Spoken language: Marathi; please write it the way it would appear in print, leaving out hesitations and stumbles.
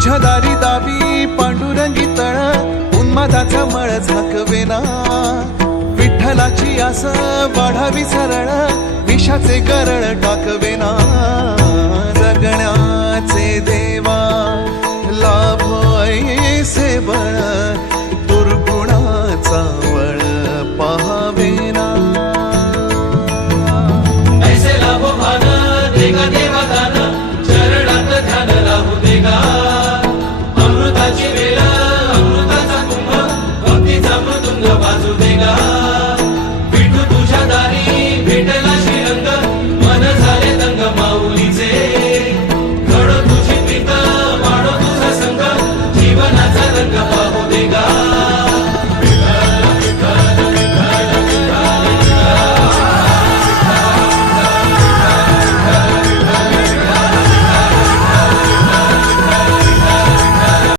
तुझ्या दारी दावी पांडुरंगी तळ उन्मादाचा मळ झाकवेना विठ्ठलाची आस वाढावी सरळ विषाचे गरळ टाकवेना जगण्याचे